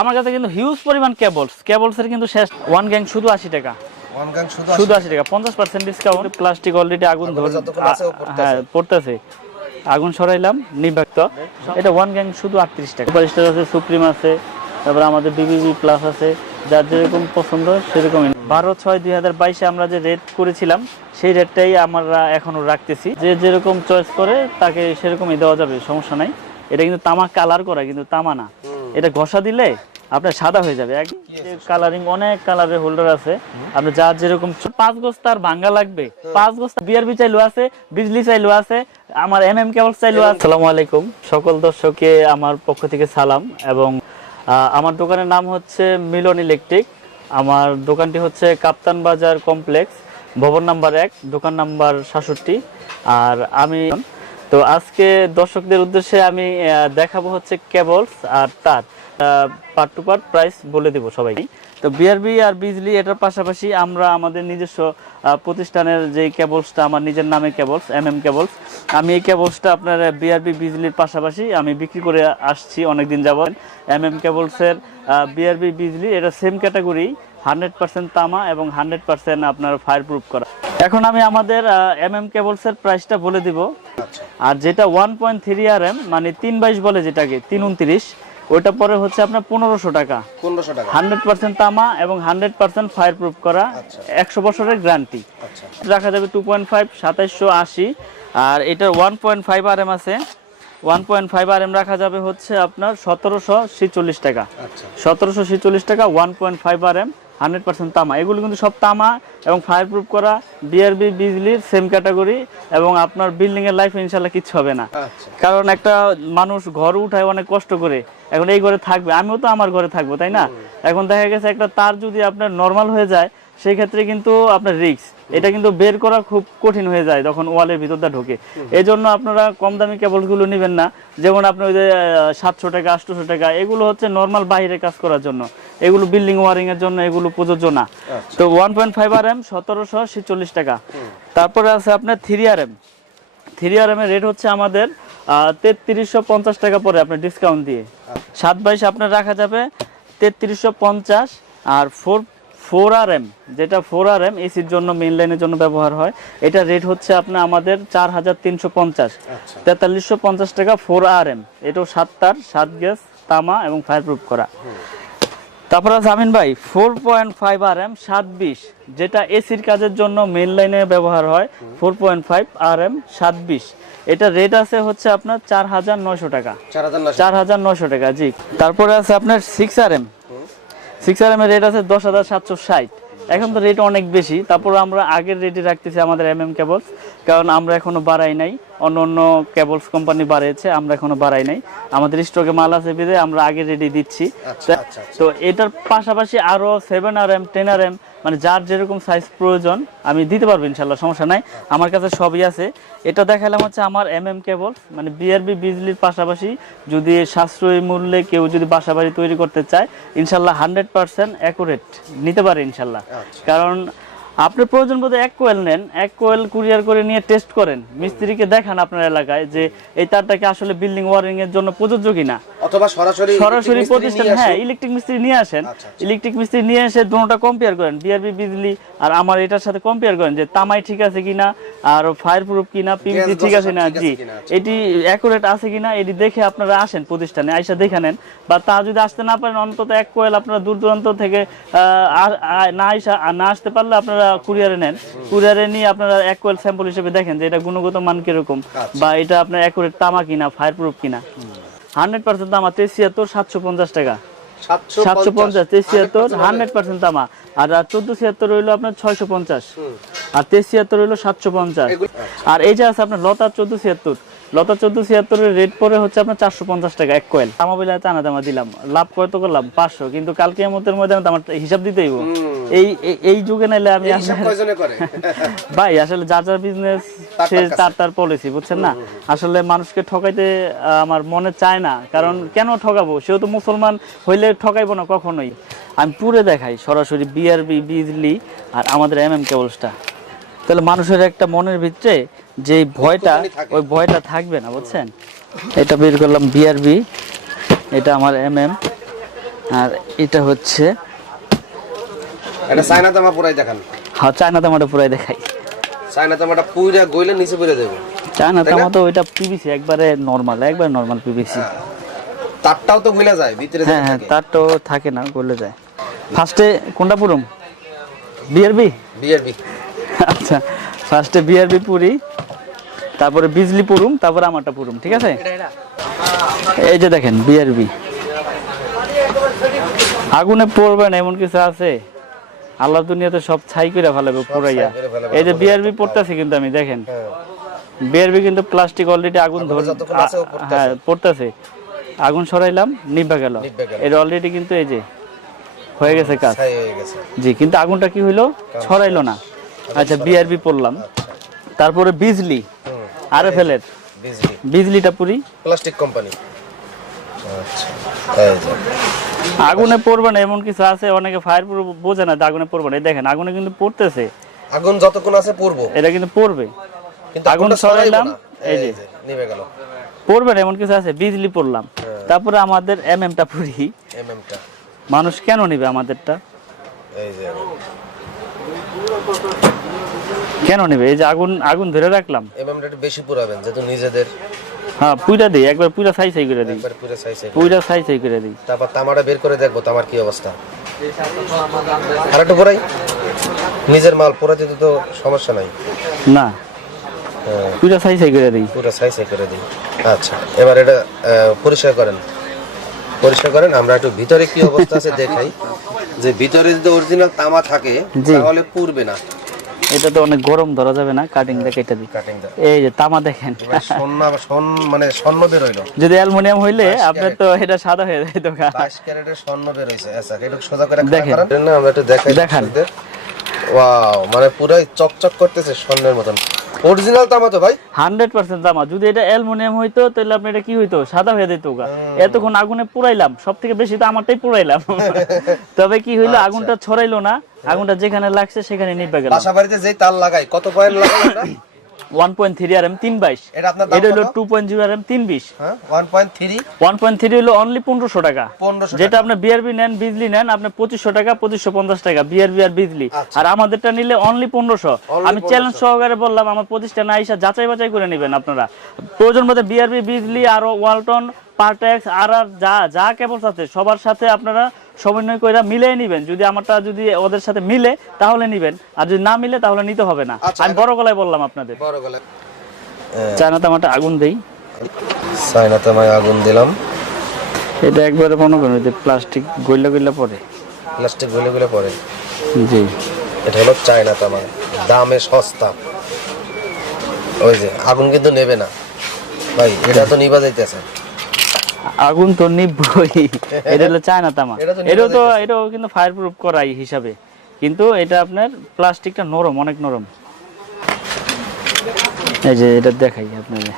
আমার কাছে কিন্তু হিউজ পরিমাণ কেবলস কেবলসের কিন্তু শেষ ওয়ান গ্যাং শুধু আশি টাকা। শুধু আশি টাকা। পঞ্চাশ পার্সেন্ট ডিসকাউন্ট প্লাস্টিক অলরেডি আগুন পড়তেছে। হ্যাঁ পড়তেছে। আগুন সরাইলাম নির্বাক্ত। এটা ওয়ান গ্যাং শুধু আটত্রিশ টাকা। সুপার আছে সুপ্রিম আছে তারপরে আমাদের বিবিবি প্লাস আছে। যার যেরকম পছন্দ সেরকমই বারো ছয় দুই হাজার বাইশে আমরা যে রেট করেছিলাম সেই রেটটাই আমরা এখনও রাখতেছি। যে যেরকম চয়েস করে তাকে সেরকমই দেওয়া যাবে সমস্যা নাই। এটা কিন্তু তামা কালার করা কিন্তু তামা না। এটা ঘষা দিলে আপনার সাদা হয়ে যাবে। কালারিং অনেক কালারের হোল্ডার আছে। আপনি যার যেরকম পাঁচ গোছ তার ভাঙ্গা লাগবে। পাঁচ গোছ বিআরবি চাইলো আছে বিজলি চাইলো আছে আমার এম এম কেবল চাইলো আছে। আসসালামু আলাইকুম। সকল দর্শককে আমার পক্ষ থেকে সালাম এবং আহ, আমার দোকানের নাম হচ্ছে মিলন ইলেকট্রিক। আমার দোকানটি হচ্ছে কাপ্তান বাজার কমপ্লেক্স ভবন নাম্বার এক দোকান নাম্বার সাতষট্টি। আর আমি তো আজকে দর্শকদের উদ্দেশ্যে আমি দেখাবো হচ্ছে কেবলস আর তার পার্ট টু পার্ট প্রাইস বলে দেবো সবাই তো বিআরবি আর বিজলি এটার পাশাপাশি আমরা আমাদের নিজস্ব প্রতিষ্ঠানের যে কেবলসটা, আমার নিজের নামে কেবলস এম এম কেবলস। আমি এই কেবলসটা আপনার বিআরবি বিজলির পাশাপাশি আমি বিক্রি করে আসছি অনেকদিন যাবত এম এম কেবলসের বিআরবি বিজলি এটা সেম ক্যাটাগরি হান্ড্রেড পার্সেন্ট তামা এবং হান্ড্রেড পার্সেন্ট আপনার ফায়ার প্রুফ করা। এখন আমি আমাদের এম এম কেবলসের প্রাইসটা বলে দিব। আচ্ছা। আর যেটা one point three R M মানে তিন বাইশ বলে যেটাকে তিন উনত্রিশ ওইটা পরে হচ্ছে আপনার পনেরোশো টাকা। পনেরোশো টাকা। হান্ড্রেড পার্সেন্ট তামা এবং হান্ড্রেড পার্সেন্ট ফায়ার প্রুফ করা আচ্ছা। একশো বছরের গ্যারান্টি আচ্ছা। রাখা যাবে টু পয়েন্ট ফাইভ সাতাইশশো আশি। আর এটার one point five R M আছে। One point five R M রাখা যাবে হচ্ছে আপনার সতেরোশো ছিচল্লিশ টাকা। সতেরোশো ছিচল্লিশ টাকা one point five R M hundred percent তামা। এগুলো কিন্তু সব তামা এবং ফায়ার প্রুফ করা বিআরবি বিজলির সেম ক্যাটাগরি এবং আপনার বিল্ডিংয়ের এর লাইফ ইনশাল্লাহ কিচ্ছু হবে না। আচ্ছা। কারণ একটা মানুষ ঘর উঠায় অনেক কষ্ট করে এখন এই ঘরে থাকবে। আমিও তো আমার ঘরে থাকব তাই না? এখন দেখা গেছে একটা তার যদি আপনার নর্মাল হয়ে যায় সেই ক্ষেত্রে কিন্তু আপনার রিস্ক এটা কিন্তু বের করা খুব কঠিন হয়ে যায় যখন ওয়ালের ভিতরটা ঢোকে। এই জন্য আপনারা কম দামি কেবলগুলো নেবেন না। যেমন আপনি ওই যে সাতশো টাকা আটশোশো টাকা এগুলো হচ্ছে নর্মাল বাইরে কাজ করার জন্য। এগুলো বিল্ডিং ওয়ারিং এর জন্য এগুলো প্রযোজ্য না। আচ্ছা। তো one point five R M সতেরোশো ছেচল্লিশ টাকা। তারপরে আছে আপনার three R M three R M এর রেট হচ্ছে আমাদের তেত্রিশশো পঞ্চাশ টাকা পরে আপনার ডিসকাউন্ট দিয়ে। সাত বাইশ আপনার রাখা যাবে তেত্রিশশো পঞ্চাশ আর ফোর ফোর আর এম যেটা ফোর আর এম এসির জন্য মেইন লাইনের জন্য ব্যবহার হয়। এটা রেট হচ্ছে আপনার আমাদের চার হাজার তিনশো পঞ্চাশ। আচ্ছা। তেতাল্লিশশো পঞ্চাশ টাকা ফোর আর এম এটাও সাত তার সাত গ্যাস তামা এবং ফায়ার প্রুফ করা। তারপর আছে আমিন ভাই four point five R M সাত বিশ। যেটা এসির কাজের জন্য মেন লাইনে ব্যবহার হয় four point five R M সাত বিশ। এটা রেট আছে হচ্ছে আপনার চার হাজার নয়শো টাকা। চার হাজার নশো চার হাজার নয়শো টাকা জি। তারপরে আছে আপনার six R M six R M এর রেট আছে দশ হাজার সাতশো ষাট। এখন তো রেট অনেক বেশি। তারপর আমরা আগের রেটে রাখতেছি আমাদের এম এম কেবলস কারণ আমরা এখনও বাড়াই নাই। অন্য অন্য কেবলস কোম্পানি বাড়িয়েছে আমরা এখনও বাড়াই নাই। আমাদের স্টকে মাল আছে বিদে আমরা আগের রেটে দিচ্ছি। আচ্ছা আচ্ছা আচ্ছা। তো এটার পাশাপাশি আরও seven R M ten R M মানে যার যেরকম সাইজ প্রয়োজন আমি দিতে পারব ইনশাল্লাহ সমস্যা নাই। আমার কাছে সবই আছে। এটা দেখালাম হচ্ছে আমার এম এম কেবল মানে বিআরবি বিজলির পাশাপাশি যদি সাশ্রয়ী মূল্যে কেউ যদি বাসা বাড়ি তৈরি করতে চায় ইনশাল্লাহ হান্ড্রেড পার্সেন্ট অ্যাকুরেট নিতে পারে ইনশাল্লাহ। আচ্ছা। কারণ আপনি প্রয়োজন বোধ এক কোয়েল নেন এক কোয়েল কুরিয়ার করে নিয়ে টেস্ট করেন। মিস্ত্রিকে দেখান আপনার এলাকায় যে এই তারটাকে আসলে বিল্ডিং ওয়ারিং এর জন্য প্রযোজ্য কিনা। অথবা সরাসরি সরাসরি প্রতিষ্ঠান হ্যাঁ ইলেকট্রিক মিস্ত্রি নিয়ে আসেন। আচ্ছা, আচ্ছা। ইলেকট্রিক মিস্ত্রি নিয়ে এসে দুটোটা কম্পেয়ার করেন বিআরবি বিজলি আর আমার এটার সাথে কম্পেয়ার করেন যে তামাই ঠিক আছে কিনা আর ফায়ার প্রুফ কিনা পিভিসি ঠিক আছে না জি। আচ্ছা। এটি অ্যাকুরেট আছে কিনা এটি দেখে আপনারা আসেন প্রতিষ্ঠানে আইসা দেখে নেন। বা তা যদি আসতে না পারেন অন্তত এক কোয়েল আপনারা দূর দূরান্ত থেকে না আইসা না আসতে পারলে আপনারা কুরিয়ারে নেন। কুরিয়ারে নিয়ে আপনারা এক কোয়েল স্যাম্পল হিসেবে দেখেন যে এটা গুণগত মান কীরকম আচ্ছা। বা এটা আপনার অ্যাকুরেট তামা কিনা ফায়ার প্রুফ কিনা। হান্ড্রেড পার্সেন্ট তামা তেছিয়াত্তর সাতশো পঞ্চাশ টাকা। সাতশো পঞ্চাশ 100% হান্ড্রেড পার্সেন্ট তামা। আর চোদ্দ ছিয়াত্তর রইল আপনার ছয়শো পঞ্চাশ। আর তেইশ ছিয়াত্তর রইল সাতশো পঞ্চাশ। আর এই যে আছে আপনার লতা চোদ্দ ছিয়াত্তর। লতা চোদ্দ ছিয়াত্তরের রেট পরে হচ্ছে আপনার চারশো পঞ্চাশ টাকা এক কয়েল তামা বিলায় টানা দামা দিলাম। লাভ কত করলাম? পাঁচশো। কিন্তু কালকে মতের মধ্যে আমি আমার হিসাব দিতেই। এই এই- যুগে নাইলে আমি আসলে- ভাই আসলে যার যার বিজনেস সে তার তার পলিসি বুঝছেন না? আসলে মানুষকে ঠকাইতে আমার মনে চায় না। কারণ কেন ঠকাবো? সেও তো মুসলমান হইলে ঠকাইবো না কখনোই। আমি পুরে দেখাই সরাসরি বিআরবি বিজলি আর আমাদের এম এম কেবলসটা তাহলে মানুষের একটা মনের ভিতরে যে ভয়টা ওই ভয়টা থাকবে না বুঝছেন? এটা বের করলাম বিআরবি এটা আমার এম এম আর এটা হচ্ছে এটা চায়না তামা পুরাই দেখান। হ্যাঁ চায়না তামাটা পুরাই দেখাই। চায়না তামাটা পুরা গইলে নিচে পড়ে দেবো। চায়না তাই তো ওইটা পিভিসি একবারে নর্মাল একবারে নর্মাল পিভিসি তারটাও তো গইলা যায় ভিতরে হ্যাঁ হ্যাঁ তার তো থাকে না গলে যায়। ফার্স্টে কোনটা পুরুম বিআরবি বিআরবি আচ্ছা। ফার্স্টে বিআরবি পুরি তারপরে বিজলি পুরুম তারপরে আমারটা পুরুম ঠিক আছে? এই যে দেখেন বিআরবি আগুনে পড়বে না এমন কিছু আছে? আল্লাহ দুনিয়াতে সব ছাই করে ফেলাবে পুরাইয়া। এই যে বিআরবি পড়তেছে কিন্তু আমি দেখেন। হ্যাঁ। বিআরবি কিন্তু প্লাস্টিক অলরেডি আগুন ধর। হ্যাঁ পড়তেছে। আগুন সরাইলাম নিভা গেল। এটা অলরেডি কিন্তু এই যে হয়ে গেছে কাজ। হয়ে জি কিন্তু আগুনটা কি হইল? ছড়াইলো না। আচ্ছা বিআরবি পড়লাম তারপরে বিজলি আর এফ এর। বিজলি। বিজলিটা পুরি। প্লাস্টিক কোম্পানি আচ্ছা যে। আগুনে পড়বে না এমন কিছু আছে? অনেকে ফায়ার প্রুফ বোঝে না আগুনে পড়বে না। দেখেন আগুনে কিন্তু পড়তেছে। আগুন যতক্ষণ আছে পূর্ব এটা কিন্তু পড়বে। কিন্তু আগুন আগুনটা সরাইলাম, এই। যে। নিভে গেল। পড়বে না এমন কিছু আছে? বিজলি পড়লাম। হ্যাঁ। তারপরে আমাদের এমএমটা পুরি। এমএমটা মানুষ কেন নিবে আমাদেরটা? এই যে। কেন নেবে? এই যে আগুন আগুন ধরে রাখলাম। এমএমটা একটু বেশি পুরাবেন যেহেতু নিজেদের হ্যাঁ পুইটা দিই একবার পুইটা সাই সাই করে দিই। একবার পুরো সাইজ পুইটা সাই সাই করে দিই। তারপর তামাটা বের করে দেখব তামার কি অবস্থা। আর একটু পরাই নিজের মাল পোড়াতে তো সমস্যা নাই। না। হ্যাঁ। পুইটা সাই সাই করে দিই। পুরো সাইজ করে দিই। আচ্ছা এবার এটা পরিষ্কার করেন। পরিষ্কার করেন আমরা একটু ভিতরে কি অবস্থা আছে দেখাই। যে ভিতরে যদি অরিজিনাল তামা থাকে। তাহলে পুরবে না। এটা তো অনেক গরম ধরা যাবে না কাটিং কেটে এটা দিই কাটিংটা এই যে তামা দেখেন। সোনা সোন স্বর্ণ মানে স্বর্ণ বের হইল। যদি অ্যালুমিনিয়াম হইলে আপনি আপনার তো এটা সাদা হয়ে যায় দোকান। গা। ক্যারেটের স্বর্ণ বের হইছে। আচ্ছা একটু সোজা করে দেখেন। দেখেন না আমরা একটু দেখাই দেখান। ওয়াও মানে পুরো চকচক করতেছে স্বর্ণের মতন। অরিজিনাল তামা তো ভাই। হান্ড্রেড পার্সেন্ট তামা যদি এটা অ্যালুমিনিয়াম হইতো তাহলে আপনি এটা কি হইতো? সাদা হয়ে যেত গা। এতক্ষণ আগুনে পুরাইলাম সবথেকে বেশি তো আমারটাই পুরাইলাম তবে কি হইল আচ্ছা। আগুনটা ছড়াইলো না। আগুনটা যেখানে লাগছে সেখানে নিবে গেল। বাসা বাড়িতে যেই তার লাগাই কত পয়েন্ট লাগাই one point three R M তিন বাইশ। এটা হলো two point zero R M তিন বিশ। One point three one point three হলো অনলি পনেরোশো টাকা। যেটা আপনি বিআরবি নেন বিজলি নেন আপনি পঁচিশশো টাকা পঁচিশশো পঞ্চাশ টাকা বিআরবি আর বিজলি। আচ্ছা। আর আমাদেরটা নিলে অনলি পনেরোশো। আমি চ্যালেঞ্জ সহকারে বললাম আমার প্রতিষ্ঠান আইসা যাচাই বাছাই করে নেবেন আপনারা। প্রয়োজন মধ্যে বিআরবি বিজলি আর ওয়ালটন পার্টেক্স আর আর যা যা কেবলস আছে সবার সাথে আপনারা সমন্বয় করে মিলিয়ে নেবেন। যদি আমারটা যদি ওদের সাথে মিলে তাহলে নিবেন। আর যদি না মিলে তাহলে নিতে হবে না। আচ্ছা, আমি বড় গলায় বললাম আপনাদের। বড় গলা চায়না তামাটা আগুন দেই। চায়না তামায় আগুন দিলাম। এটা একবারে মনে করেন যে প্লাস্টিক গইলা গইলা পরে প্লাস্টিক গুলে গুলে পরে জি। এটা হলো চায়না তামা দামে সস্তা। ওই যে আগুন কিন্তু নেবে না। ভাই এটা তো নিবা যাইতেছে। আগুন তো নিবই এটা হলো চায়না তামা। এটাও তো এটাও কিন্তু ফায়ার প্রুফ করাই হিসাবে। কিন্তু এটা আপনার প্লাস্টিকটা নরম অনেক নরম। এই যে এটা দেখাই আপনাকে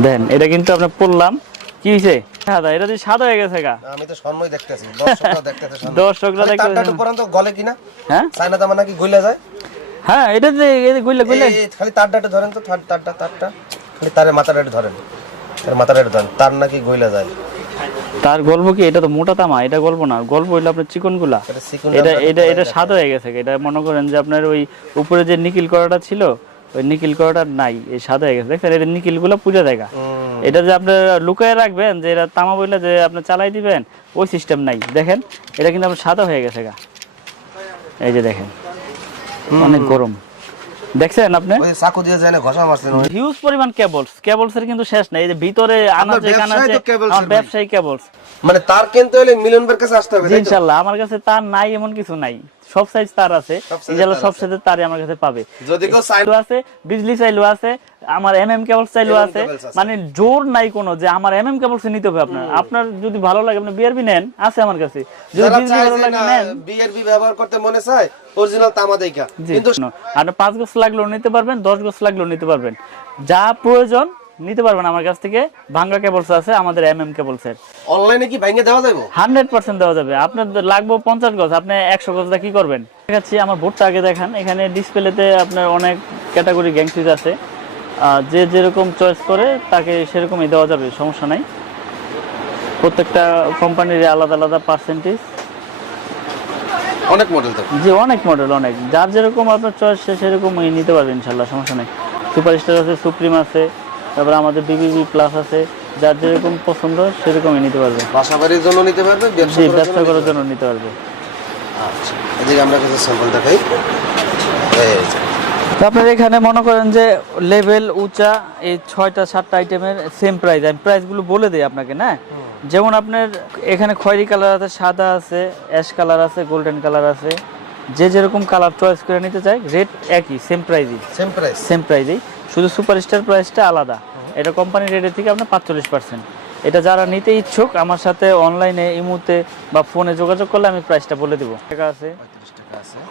দেন এটা কিন্তু আপনার পড়লাম কি হয়েছে সাদা এটা যদি সাদা হয়ে গেছে গা। আমি তো স্বর্ণই দেখতেছি। দর্শকরা দেখতেছে। দর্শকরা দেখতেছে একটু পর্যন্ত গলে কিনা? হ্যাঁ? চায়না তামা নাকি গইলা যায়? হ্যাঁ এটা যে গুইলে গুইলে। খালি তারটা ধরেন তো তার- তারটা তারটা। খালি তারের মাথাটা ধরেন। তার মাথাটা ধরেন তার নাকি গইলা যায়। তার গল্প কি? এটা তো মোটা তামা এটা গল্প না। গল্প হইল আপনার চিকনগুলা এটা এটা এটা। সাদা হয়ে গেছে এটা মনে করেন যে আপনার ওই উপরে যে নিকিল করাটা ছিল ওই নিকিল করাটা নাই এই সাদা হয়ে গেছে। দেখছেন এটা নিকিলগুলো পুজো জায়গা এটা যে আপনি লুকায় রাখবেন যে এটা তামা বইলে যে আপনি চালাই দিবেন ওই সিস্টেম নাই। দেখেন এটা কিন্তু আপনার সাদা হয়ে গেছে গা। এই যে দেখেন অনেক গরম। দেখছেন আপনি? ওই চাকু দিয়ে জানে ঘষা মারছেন হিউজ পরিমাণ কেবলস কেবলস এর কিন্তু শেষ নাই। এই যে ভিতরে তো আমার ব্যবসায়ী কেবলস মানে তার কিনতে হলে মিলন ভাইয়ের কাছে আসতে হবে ইনশাআল্লাহ আমার কাছে তার নাই এমন কিছু নাই। সব সাইজ তার আছে। তার সব সাইজের তারই আমার কাছে পাবে। যদি কেউ চাই চাইলো আছে বিজলি চাইলো আছে আমার এম এম কেবল চাইলো MM আছে। মানে জোর নাই কোনো যে আমার এম এম কেবল নিতে হবে আপনার। আপনার যদি ভালো লাগে আপনি বিআরবি নেন আছে আমার কাছে। যদি বিজলি ভালো লাগে নেন। বিআরবি ব্যবহার করতে মনে চায় অরিজিনাল তামা দেখা। কিন্তু আপনি পাঁচ গোছ লাগলেও নিতে পারবেন দশ গোছ লাগলেও নিতে পারবেন। যা প্রয়োজন নিতে পারবেন আমার কাছ থেকে। ভাঙ্গা কেবলস আছে আমাদের এম এম কেবলসের। অনলাইনে কি ভাঙে দেওয়া যাবে? হান্ড্রেড পার্সেন্ট দেওয়া যাবে। আপনার লাগবে পঞ্চাশ গজ আপনি একশো গজ দা কি করবেন? দেখাচ্ছি আমার বোর্ডটা আগে দেখান। এখানে ডিসপ্লেতে আপনার অনেক ক্যাটাগরি গ্যাং সুইচ আছে যে যেরকম চয়েস করে তাকে সেরকমই দেওয়া যাবে সমস্যা নাই। প্রত্যেকটা কোম্পানির আলাদা আলাদা পার্সেন্টেজ অনেক মডেল জি অনেক মডেল অনেক। যার যেরকম আপনার চয়েস সে সেরকম নিতে পারবেন ইনশাল্লাহ সমস্যা নাই। সুপার স্টার আছে সুপ্রিম আছে। তারপরে আমাদের বিবিবি প্লাস আছে যার যেরকম পছন্দ সেরকমই নিতে পারবে। বাসা বাড়ির জন্য নিতে পারবে ব্যবসা জি করার ব্যবসা জন্য করার নিতে জন্য নিতে পারবে। আচ্ছা এদিকে আমরা কিছু স্যাম্পল দেখাই। আপনার এখানে মনে করেন যে লেভেল উঁচা এই ছয়টা সাতটা আইটেমের সেম প্রাইস আমি প্রাইসগুলো বলে দিই আপনাকে না? যেমন আপনার এখানে খয়েরি কালার আছে সাদা আছে অ্যাশ কালার আছে গোল্ডেন কালার আছে। যে যেরকম কালার চয়েস করে নিতে চাই রেট একই সেম প্রাইসই সেম প্রাইস সেম প্রাইসেই শুধু সুপারস্টার প্রাইসটা আলাদা। এটা কোম্পানির রেটের থেকে আপনার পাঁচচল্লিশ পার্সেন্ট এটা যারা নিতে ইচ্ছুক আমার সাথে অনলাইনে ইমুতে বা ফোনে যোগাযোগ করলে আমি প্রাইসটা বলে দেবো। টাকা আছে?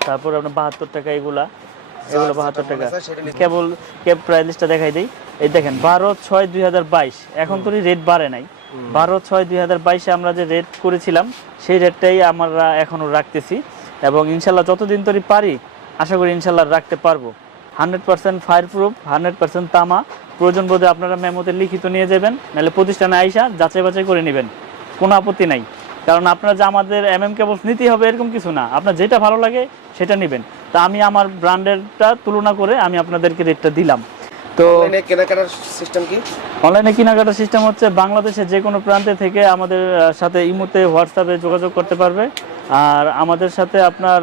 তারপর আপনার বাহাত্তর টাকা এগুলা। এগুলো বাহাত্তর টাকা। কেবল ক্যাব প্রাইস লিস্টটা দেখাই দিই। এই দেখেন বারো ছয় দুই হাজার বাইশ। এখন তো রেট বাড়ে নাই। বারো ছয় দুই হাজার বাইশে আমরা যে রেট করেছিলাম সেই রেটটাই আমরা এখনও রাখতেছি। এবং ইনশাল্লাহ যতদিন ধরে পারি আশা করি ইনশাল্লাহ রাখতে পারব। Hundred percent fire proof hundred percent তামা। প্রয়োজন বোধে আপনারা মেমোতে লিখিত নিয়ে যাবেন নাহলে প্রতিষ্ঠানে আইসা যাচাই বাছাই করে নেবেন। কোনো আপত্তি নাই। কারণ আপনারা যে আমাদের এম এম কেবলস নিতেই হবে এরকম কিছু না। আপনার যেটা ভালো লাগে সেটা নেবেন। তা আমি আমার ব্র্যান্ডেরটা তুলনা করে আমি আপনাদেরকে রেটটা দিলাম। তো অনলাইনে কেনাকাটার সিস্টেম কি? অনলাইনে কেনাকাটা সিস্টেম হচ্ছে বাংলাদেশে যে কোনো প্রান্তে থেকে আমাদের সাথে ইমোতে হোয়াটসঅ্যাপে যোগাযোগ করতে পারবে। আর আমাদের সাথে আপনার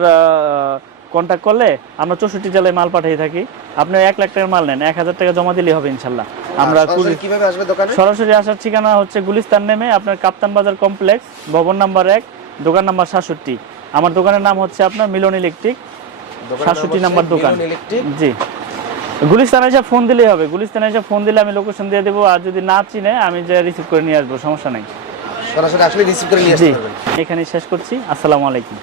কন্ট্যাক্ট করলে আমরা চৌষট্টি জেলায় মাল পাঠিয়ে থাকি। আপনি এক লাখ টাকার মাল নেন এক হাজার টাকা জমা দিলেই হবে ইনশাল্লাহ। আমরা সরাসরি কীভাবে আসবে দোকানে? সরাসরি আসার ঠিকানা হচ্ছে গুলিস্তান নেমে আপনার কাপ্তান বাজার কমপ্লেক্স ভবন নাম্বার এক দোকান নাম্বার সাতষট্টি। আমার দোকানের নাম হচ্ছে আপনার মিলন ইলেকট্রিক। সাতষট্টি নাম্বার দোকান। জি। গুলিস্তান এসে ফোন দিলেই হবে। গুলিস্তান এসে ফোন দিলে আমি লোকেশন দিয়ে দেবো আর যদি না চিনে আমি যে রিসিভ করে নিয়ে আসব সমস্যা নাই। সরাসরি আসলে রিসিভ করে নিয়ে আসতে এখানে শেষ করছি। আসসালামু আলাইকুম।